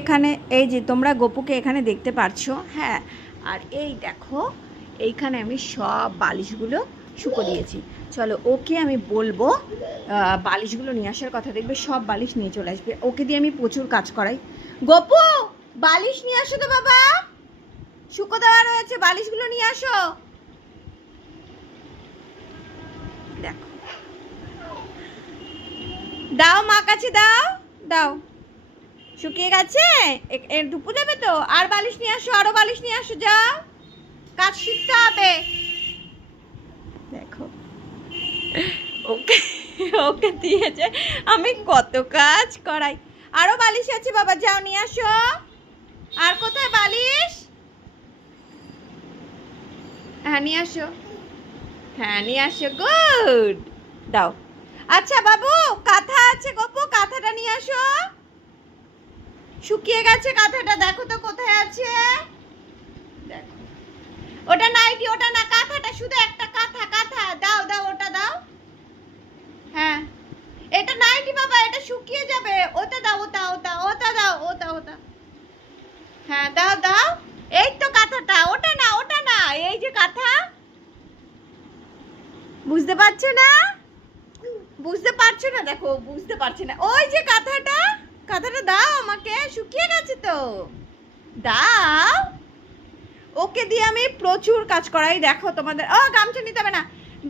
এখানে এই যে তোমরা গপুকে এখানে দেখতে পারছো, হ্যাঁ। আর এই দেখো এইখানে আমি সব বালিশগুলো শুকো দিয়েছি। চলো ওকে আমি বলবো বালিশগুলো নিয়ে আসার কথা, দেখবে সব বালিশ নিয়ে চলে আসবে। ওকে দিয়ে আমি প্রচুর কাজ করাই। গপু বালিশ নিয়ে আসো তো বাবা, শুকো দেওয়া রয়েছে, বালিশগুলো নিয়ে আসো। দেখো দাও, মা কাছে দাও, দাও। শুকিয়ে গেছে, এর ধুপু যাবে তো। আর বালিশ নিয়ে আসো, আরো বালিশ নিয়ে আসো, যাও, কাজ শিখতে হবে। দেখো ওকে ওকে দিয়েছে আমি কত কাজ করাই। আরো বালিশ আছে বাবা, যাও নিয়ে আসো। আর কোথায় বালিশ? হ্যাঁ নিয়ে আসো, হ্যাঁ নিয়ে আসো, গুড। দাও। আচ্ছা বাবু কাঁথা আছে, গপু কাঁথাটা নিয়ে আসো। শুকিয়ে গেছে কাঁথাটা, দেখো তো কোথায় আছে। দেখো ওটা নাইটি, ওটা না, কাঁথাটা, শুধু একটা কাঁথা, কাঁথা দাও, দাও ওটা দাও। হ্যাঁ এটা নাইটি বাবা, এটা শুকিয়ে যাবে, ওটা দাও, ওটা ওটা ওটা দাও, ওটা ওটা। হ্যাঁ দাও দাও। এই তো কাঁথাটা, ওটা না, ওটা না, এই যে কাঁথা। বুঝতে পারছো না? বুঝতে পারছো না? দেখো বুঝতে পারছে না। ওই যে কাঁথাটা, কাঁথাটা দাও আমাকে, শুকিয়ে গেছে তো, দাও। ওকে দিয়ে আমি প্রচুর কাজ করাই। দেখো তোমাদের, ও গামছা নিতে হবে না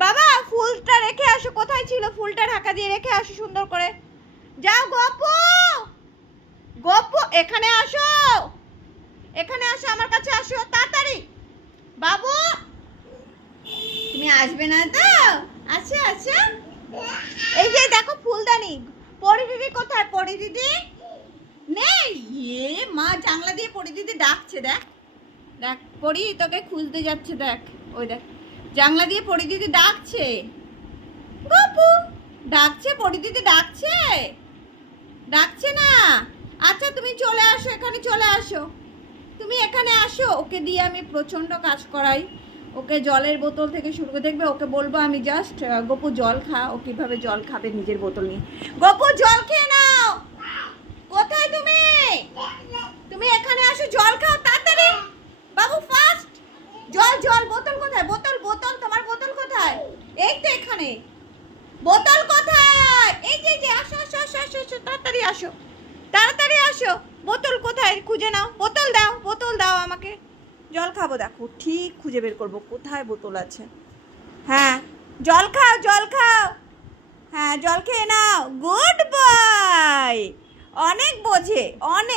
বাবা, ফুলটা রেখে আসো, কোথায় ছিল ফুলটা, ঢাকা দিয়ে রেখে আসো সুন্দর করে। যাও গপু, গপু এখানে আসো, এখানে আসো, আমার কাছে আসো তাড়াতাড়ি। বাবু তুমি আসবে না তো? আচ্ছা আচ্ছা, এই যে দেখো ফুলদানি। পরি দিদি কোথায়? পরি দিদি নেই। এ মা জানলা দিয়ে পরি দিদি ডাকছে, দেখ দেখ, পরি তোকে খুঁজতে যাচ্ছে, দেখ ওই দেখ, জানলা দিয়ে পরি দিদি ডাকছে। গপু ডাকছে, পরি দিদি ডাকছে, ডাকছে না। আচ্ছা তুমি চলে আসো, এখানে চলে আসো, তুমি এখানে আসো। ওকে দিয়ে আমি প্রচণ্ড কাজ করাই। ওকে জলের বোতল থেকে শুরু করে, দেখবে ওকে বলবো আমি জাস্ট গপু জল খা, ও কীভাবে জল খাবে নিজের বোতল নিয়ে। গপু জল খেয়ে নাও। কোথায় তুমি? তুমি এখানে আসো, জল খাও তাড়াতাড়ি। বাবু ফাস্ট, জল জল, বোতল কোথায়? বোতল বোতল, তোমার বোতল কোথায়? এই তো এখানে। বোতল কোথায়? এই যে আসো আসো আসো আসো আসো, তাড়াতাড়ি আসো, তাড়াতাড়ি আসো। বোতল কোথায় খুঁজে নাও, বোতল দাও, বোতল দাও আমাকে, জল খাবো। দেখো ঠিক খুঁজে বের করবো কোথায় বোতল আছে। হ্যাঁ জল খাও, জল খাও, হ্যাঁ জল খেয়ে নাও, গুড বয়। অনেক বোঝে, অনেক।